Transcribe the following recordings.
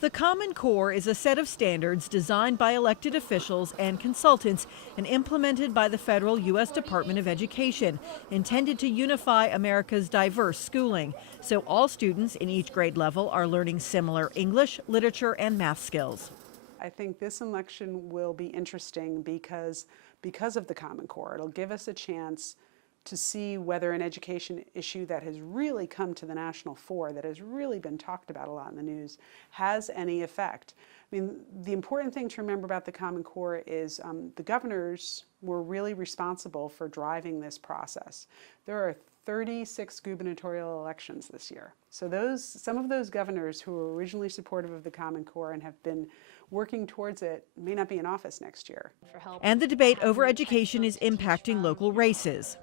The Common Core is a set of standards designed by elected officials and consultants and implemented by the federal U.S. Department of Education, intended to unify America's diverse schooling, so all students in each grade level are learning similar English, literature, and math skills. I think this election will be interesting because of the Common Core. It'll give us a chance to see whether an education issue that has really come to the national fore, that has really been talked about a lot in the news, has any effect. I mean, the important thing to remember about the Common Core is the governors were really responsible for driving this process. There are 36 gubernatorial elections this year. So some of those governors who were originally supportive of the Common Core and have been working towards it may not be in office next year. And the debate over education is impacting local races.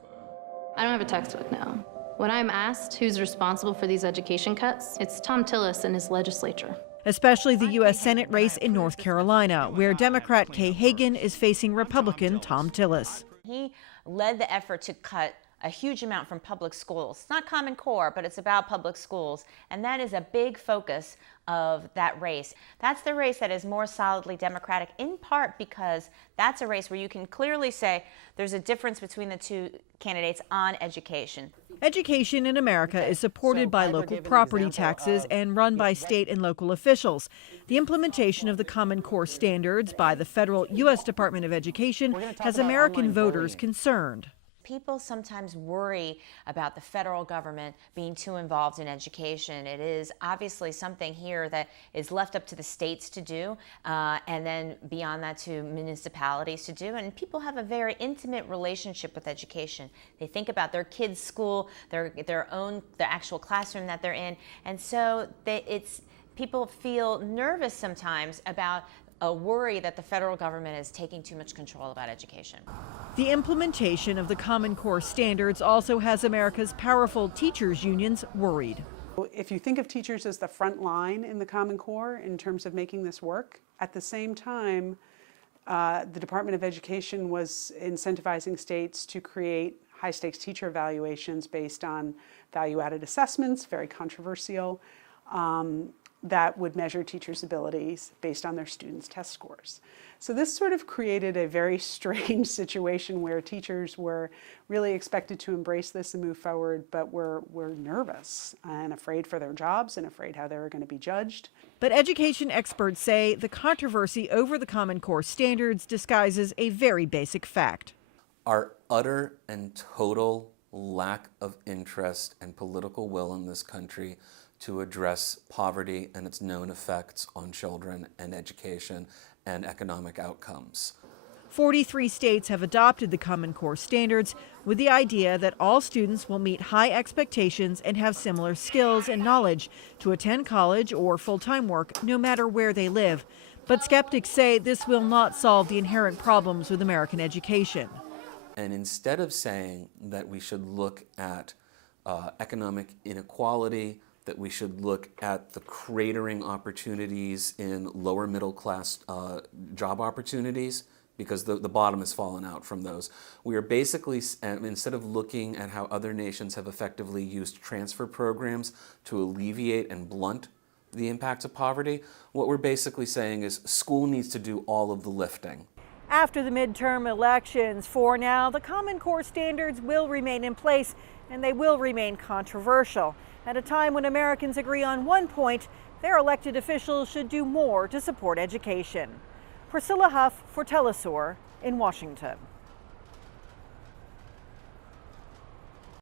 I don't have a textbook now. When I'm asked who's responsible for these education cuts, it's Tom Tillis and his legislature. Especially the U.S. Senate race in North Carolina, where Democrat Kay Hagan is facing Republican Tom Tillis. He led the effort to cut a huge amount from public schools. It's not Common Core, but it's about public schools. And that is a big focus of that race. That's the race that is more solidly Democratic, in part because that's a race where you can clearly say there's a difference between the two candidates on education. Education in America is supported by local property taxes and run by state and local officials. The implementation of the Common Core standards by the federal U.S. Department of Education has American voters concerned. People sometimes worry about the federal government being too involved in education. It is obviously something here that is left up to the states to do, and then beyond that to municipalities to do. And people have a very intimate relationship with education. They think about their kids' school, the actual classroom that they're in, and so people feel nervous sometimes about a worry that the federal government is taking too much control about education. The implementation of the Common Core standards also has America's powerful teachers' unions worried. If you think of teachers as the front line in the Common Core in terms of making this work, at the same time, the Department of Education was incentivizing states to create high-stakes teacher evaluations based on value-added assessments, very controversial, that would measure teachers' abilities based on their students' test scores. So this sort of created a very strange situation where teachers were really expected to embrace this and move forward, but were nervous and afraid for their jobs and afraid how they were going to be judged. But education experts say the controversy over the Common Core standards disguises a very basic fact. Our utter and total lack of interest and political will in this country to address poverty and its known effects on children and education and economic outcomes. 43 states have adopted the Common Core standards with the idea that all students will meet high expectations and have similar skills and knowledge to attend college or full-time work no matter where they live. But skeptics say this will not solve the inherent problems with American education. And instead of saying that we should look at economic inequality, that we should look at the cratering opportunities in lower middle class job opportunities, because the bottom has fallen out from those. We are basically, instead of looking at how other nations have effectively used transfer programs to alleviate and blunt the impacts of poverty, what we're basically saying is school needs to do all of the lifting. After the midterm elections, for now, the Common Core standards will remain in place and they will remain controversial. At a time when Americans agree on one point, their elected officials should do more to support education. Priscilla Huff for Telesur in Washington.